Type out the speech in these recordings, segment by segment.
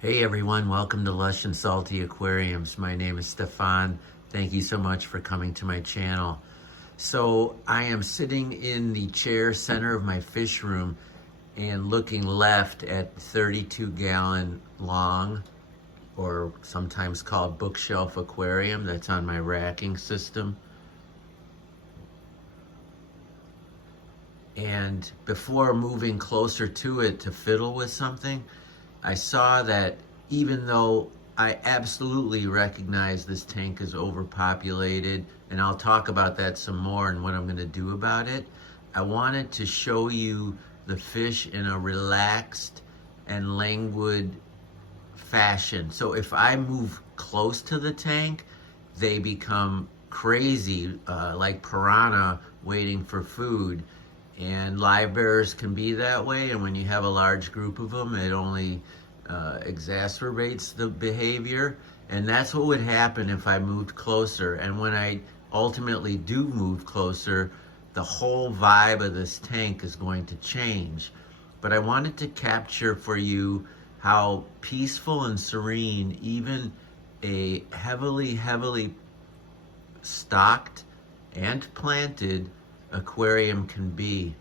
Hey everyone, welcome to Lush and Salty Aquariums. My name is Stefan. Thank you so much for coming to my channel. So I am sitting in the chair center of my fish room and looking left at 32-gallon long, or sometimes called bookshelf aquarium, that's on my racking system. And before moving closer to it to fiddle with something, I saw that even though I absolutely recognize this tank is overpopulated, and I'll talk about that some more and what I'm going to do about it, I wanted to show you the fish in a relaxed and languid fashion. So if I move close to the tank, they become crazy, like piranha waiting for food. And live bearers can be that way, and when you have a large group of them, it only exacerbates the behavior. And that's what would happen if I moved closer. And when I ultimately do move closer, the whole vibe of this tank is going to change. But I wanted to capture for you how peaceful and serene even a heavily stocked and planted aquarium can be.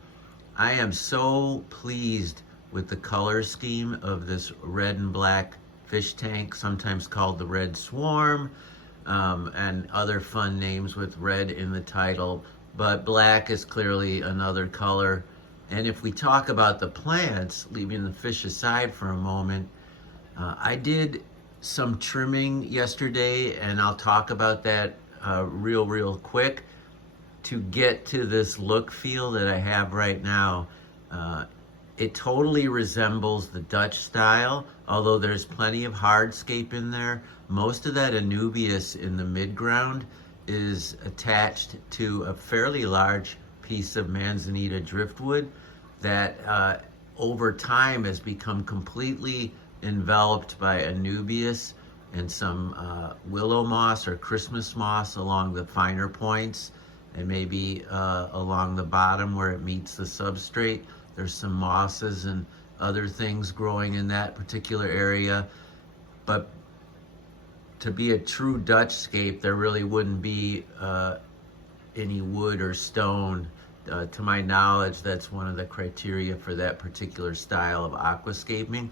I am so pleased with the color scheme of this red and black fish tank, sometimes called the Red Swarm, and other fun names with red in the title, but black is clearly another color. And if we talk about the plants, leaving the fish aside for a moment, I did some trimming yesterday, and I'll talk about that real quick, to get to this look feel that I have right now. It totally resembles the Dutch style, although there's plenty of hardscape in there. Most of that anubias in the midground is attached to a fairly large piece of manzanita driftwood that over time has become completely enveloped by anubias and some willow moss or Christmas moss along the finer points, and maybe along the bottom where it meets the substrate. There's some mosses and other things growing in that particular area. But to be a true Dutch scape, there really wouldn't be any wood or stone. To my knowledge, that's one of the criteria for that particular style of aquascaping.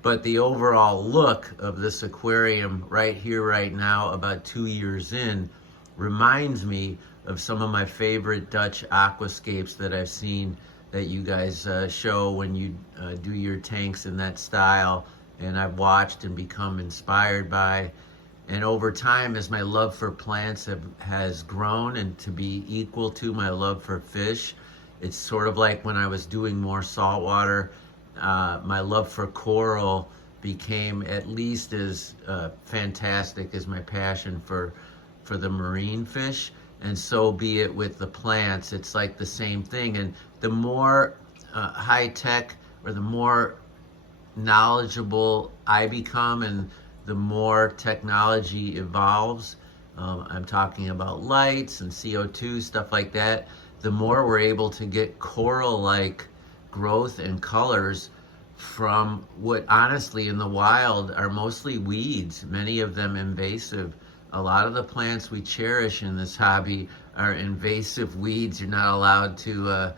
But the overall look of this aquarium right here, right now, about 2 years in, reminds me of some of my favorite Dutch aquascapes that I've seen that you guys show when you do your tanks in that style, and I've watched and become inspired by. And over time, as my love for plants has grown and to be equal to my love for fish, it's sort of like when I was doing more saltwater, my love for coral became at least as fantastic as my passion for the marine fish. And so be it with the plants. It's like the same thing. And the more high-tech, or the more knowledgeable I become, and the more technology evolves, I'm talking about lights and CO2, stuff like that, the more we're able to get coral-like growth and colors from what honestly in the wild are mostly weeds, many of them invasive. A lot of the plants we cherish in this hobby are invasive weeds. You're not allowed to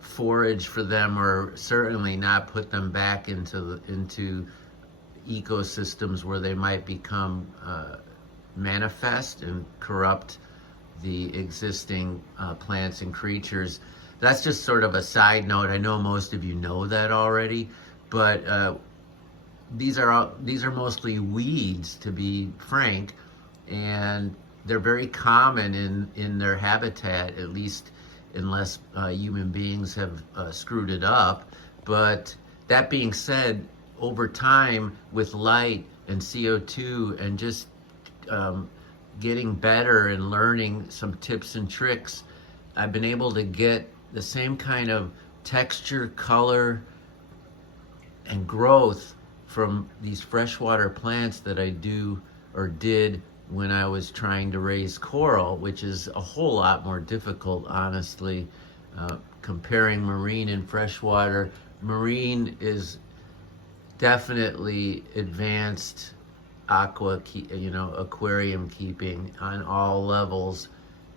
forage for them, or certainly not put them back into ecosystems where they might become manifest and corrupt the existing plants and creatures. That's just sort of a side note. I know most of you know that already, but these are mostly weeds, to be frank, and they're very common in their habitat, at least unless human beings have screwed it up. But that being said, over time, with light and CO2 and just getting better and learning some tips and tricks, I've been able to get the same kind of texture, color, and growth from these freshwater plants that I do or did when I was trying to raise coral, which is a whole lot more difficult, honestly. Comparing marine and freshwater, marine is definitely advanced aquarium keeping on all levels.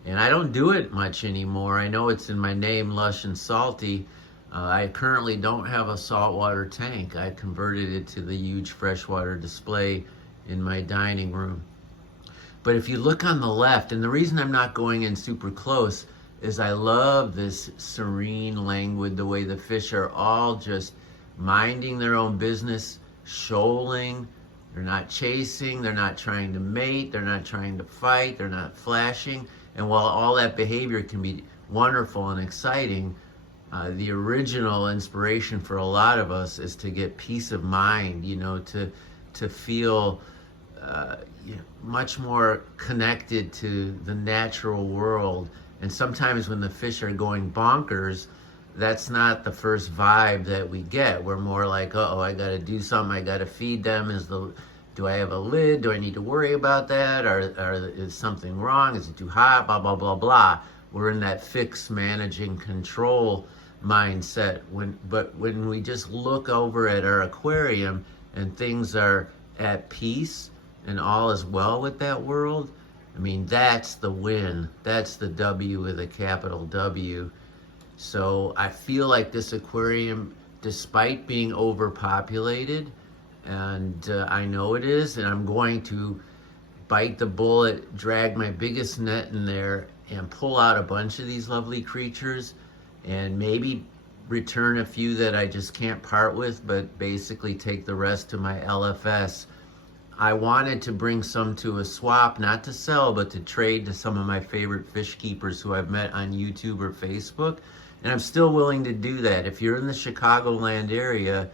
And I don't do it much anymore. I know it's in my name, Lush and Salty. I currently don't have a saltwater tank. I converted it to the huge freshwater display in my dining room. But if you look on the left, and the reason I'm not going in super close is I love this serene languid, the way the fish are all just minding their own business, shoaling. They're not chasing, they're not trying to mate, they're not trying to fight, they're not flashing. And while all that behavior can be wonderful and exciting, the original inspiration for a lot of us is to get peace of mind, to feel much more connected to the natural world. And sometimes when the fish are going bonkers, that's not the first vibe that we get. We're more like, uh-oh, I gotta do something, I gotta feed them. Do I have a lid? Do I need to worry about that? Is something wrong? Is it too hot? Blah, blah, blah, blah. We're in that fix, managing, control mindset. But when we just look over at our aquarium and things are at peace and all is well with that world, I mean, that's the win. That's the W with a capital W. So I feel like this aquarium, despite being overpopulated, and I know it is, and I'm going to bite the bullet, drag my biggest net in there, and pull out a bunch of these lovely creatures, and maybe return a few that I just can't part with, but basically take the rest to my LFS. I wanted to bring some to a swap, not to sell, but to trade to some of my favorite fish keepers who I've met on YouTube or Facebook. And I'm still willing to do that. If you're in the Chicagoland area,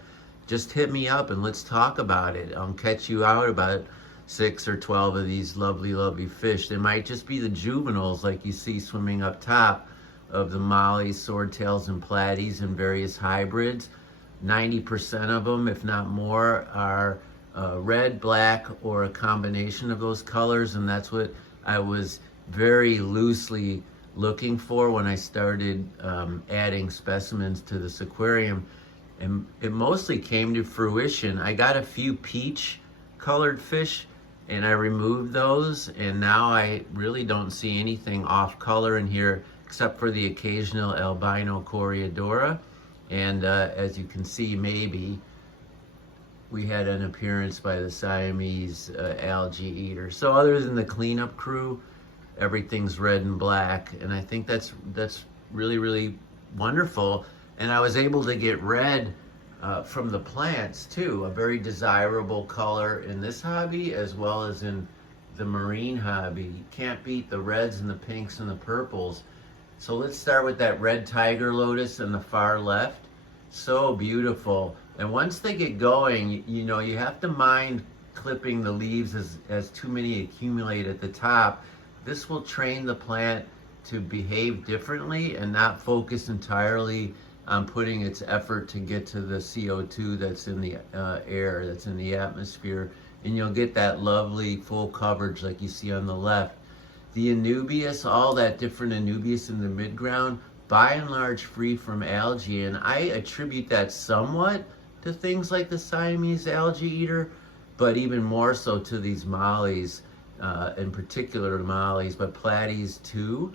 just hit me up and let's talk about it. I'll catch you out about 6 or 12 of these lovely, lovely fish. They might just be the juveniles like you see swimming up top of the mollies, swordtails, and platies and various hybrids. 90% of them, if not more, are red, black, or a combination of those colors, and that's what I was very loosely looking for when I started adding specimens to this aquarium. And it mostly came to fruition. I got a few peach colored fish and I removed those, and now I really don't see anything off color in here except for the occasional albino Coreodora. And as you can see, maybe we had an appearance by the Siamese algae eater. So other than the cleanup crew, everything's red and black, and I think that's really, really wonderful. And I was able to get red from the plants too, a very desirable color in this hobby as well as in the marine hobby. You can't beat the reds and the pinks and the purples. So let's start with that red tiger lotus in the far left. So beautiful. And once they get going, you have to mind clipping the leaves as too many accumulate at the top. This will train the plant to behave differently and not focus entirely on putting its effort to get to the CO2 that's in the air, that's in the atmosphere. And you'll get that lovely full coverage like you see on the left. The Anubias, all that different Anubias in the midground, by and large free from algae. And I attribute that somewhat to things like the Siamese algae eater, but even more so to these mollies, in particular mollies, but platies too.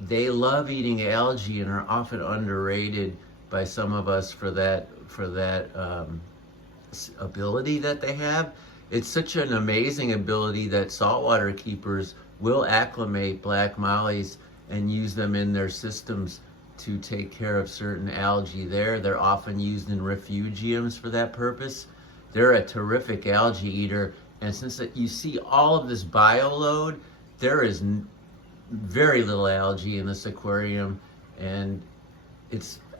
They love eating algae and are often underrated by some of us for that ability that they have. It's such an amazing ability that saltwater keepers will acclimate black mollies and use them in their systems to take care of certain algae there. They're often used in refugiums for that purpose. They're a terrific algae eater, and since you see all of this bioload, there is very little algae in this aquarium, and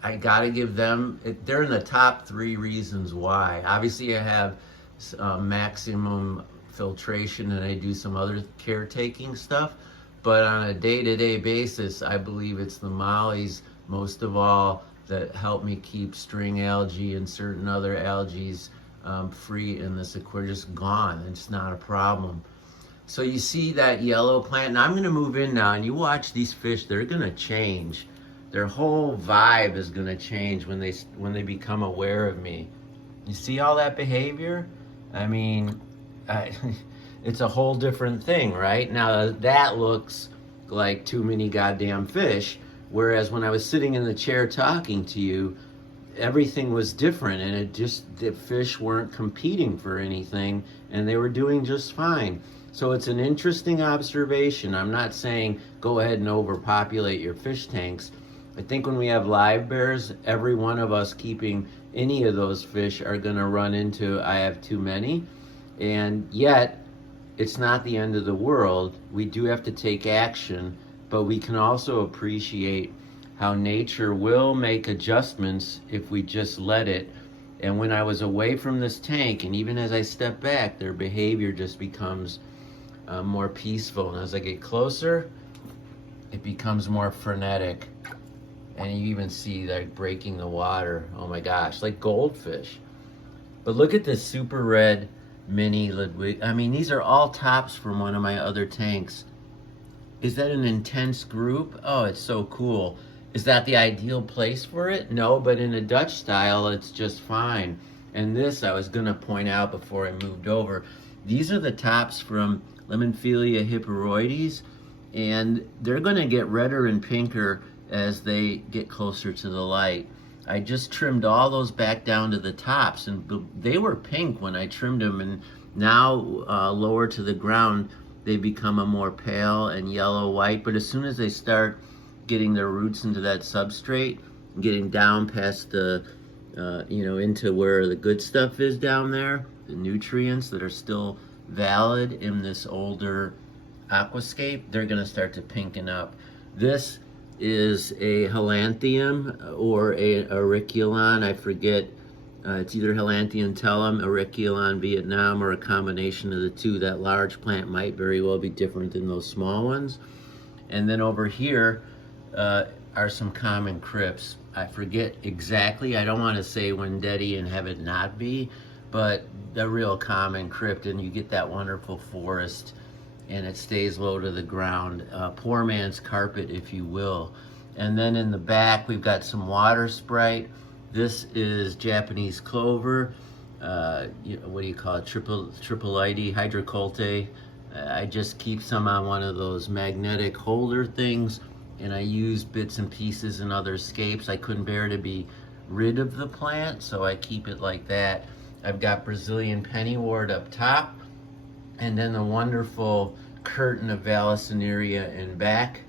I gotta give them, they're in the top 3 reasons why. Obviously I have maximum filtration and I do some other caretaking stuff, but on a day-to-day basis, I believe it's the mollies most of all that help me keep string algae and certain other algae free in this aquarium, just gone. It's not a problem. So you see that yellow plant, and I'm gonna move in now, and you watch these fish, they're gonna change. Their whole vibe is gonna change when they become aware of me. You see all that behavior? I mean, I, it's a whole different thing, right? Now that looks like too many goddamn fish, whereas when I was sitting in the chair talking to you, everything was different, and the fish weren't competing for anything, and they were doing just fine. So it's an interesting observation. I'm not saying go ahead and overpopulate your fish tanks. I think when we have live bears, every one of us keeping any of those fish are going to run into I have too many. And yet, it's not the end of the world. We do have to take action, but we can also appreciate how nature will make adjustments if we just let it. And when I was away from this tank, and even as I step back, their behavior just becomes more peaceful. And as I get closer, it becomes more frenetic. And you even see like breaking the water. Oh my gosh, like goldfish. But look at this super red mini Ludwig. I mean, these are all tops from one of my other tanks. Is that an intense group? Oh, it's so cool. Is that the ideal place for it? No, but in a Dutch style, it's just fine. And this, I was gonna point out before I moved over, these are the tops from Lemonphilia hyperoides, and they're gonna get redder and pinker as they get closer to the light. I just trimmed all those back down to the tops, and they were pink when I trimmed them, and now lower to the ground, they become a more pale and yellow white. But as soon as they start getting their roots into that substrate, getting down past the, into where the good stuff is down there, the nutrients that are still valid in this older aquascape, they're gonna start to pinken up. This is a Helanthemum or a Auriculon, I forget. It's either Helanthemum tellum, Auriculon Vietnam, or a combination of the two. That large plant might very well be different than those small ones. And then over here are some common crypts. I forget exactly, I don't want to say Wendeti and have it not be, but the real common crypt, and you get that wonderful forest, and it stays low to the ground. Poor man's carpet, if you will. And then in the back, we've got some water sprite. This is Japanese clover. What do you call it? Tripolite, hydrocolte. I just keep some on one of those magnetic holder things, and I use bits and pieces in other scapes. I couldn't bear to be rid of the plant, so I keep it like that. I've got Brazilian pennywort up top, and then the wonderful curtain of Vallisneria in back.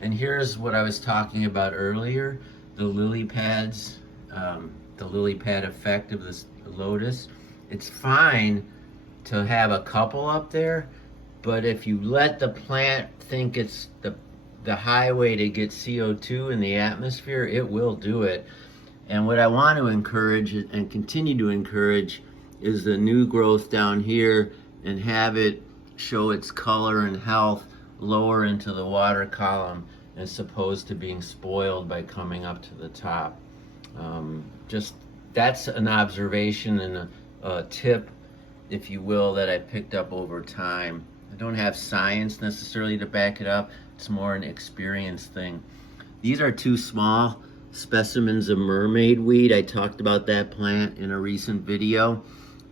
And here's what I was talking about earlier, the lily pads, the lily pad effect of this lotus. It's fine to have a couple up there, but if you let the plant think it's the highway to get CO2 in the atmosphere, it will do it. And what I want to encourage and continue to encourage is the new growth down here, and have it show its color and health lower into the water column as opposed to being spoiled by coming up to the top. Just that's an observation and a tip, if you will, that I picked up over time. I don't have science necessarily to back it up. It's more an experience thing. These are two small specimens of mermaid weed. I talked about that plant in a recent video.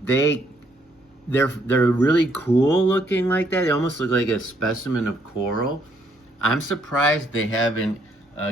They're really cool looking like that. They almost look like a specimen of coral. I'm surprised they haven't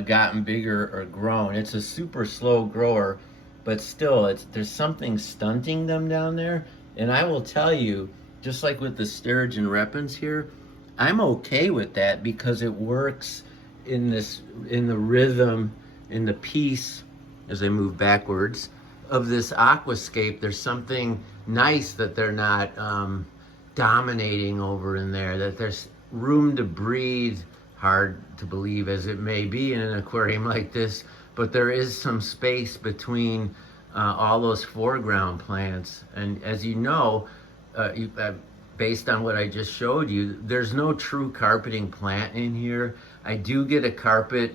gotten bigger or grown. It's a super slow grower, but still, there's something stunting them down there. And I will tell you, just like with the sturgeon repens here, I'm okay with that because it works in the rhythm, in the piece, as I move backwards, of this aquascape. There's something nice that they're not dominating over in there, that there's room to breathe, hard to believe as it may be in an aquarium like this, but there is some space between all those foreground plants. And as you know, based on what I just showed you, there's no true carpeting plant in here. I do get a carpet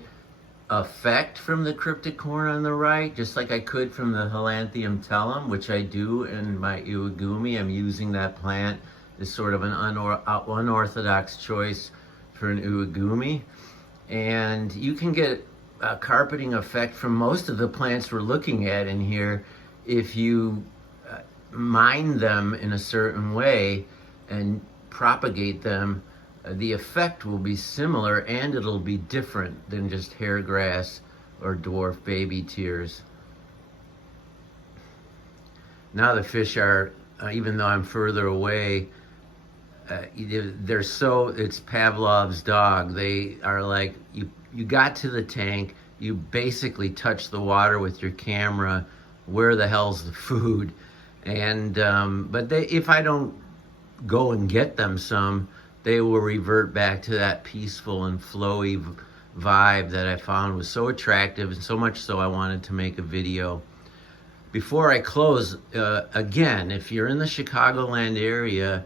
effect from the cryptocorn on the right, just like I could from the Helanthemum tellum, which I do in my Iwagumi. I'm using that plant as sort of an unorthodox choice for an Iwagumi. And you can get a carpeting effect from most of the plants we're looking at in here if you mine them in a certain way and propagate them, the effect will be similar and it'll be different than just hair grass or dwarf baby tears. Now the fish are, even though I'm further away, they're so, it's Pavlov's dog. They are like, you got to the tank, you basically touch the water with your camera, where the hell's the food? And but if I don't go and get them some, they will revert back to that peaceful and flowy vibe that I found was so attractive, and so much so I wanted to make a video. Before I close, again, if you're in the Chicagoland area,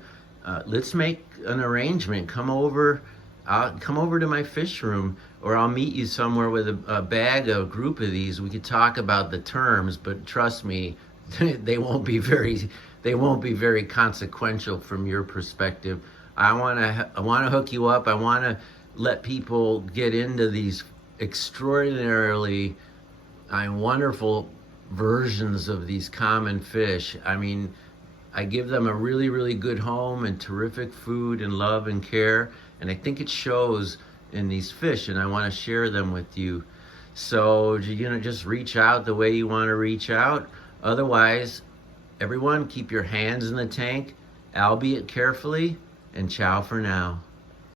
let's make an arrangement. Come over to my fish room, or I'll meet you somewhere with a bag, a group of these. We could talk about the terms, but trust me, they won't be very consequential from your perspective. I want to hook you up. I want to let people get into these extraordinarily wonderful versions of these common fish. I mean, I give them a really, really good home and terrific food and love and care, and I think it shows in these fish, and I want to share them with you. So, just reach out the way you want to reach out. Otherwise, everyone, keep your hands in the tank, albeit carefully, and ciao for now.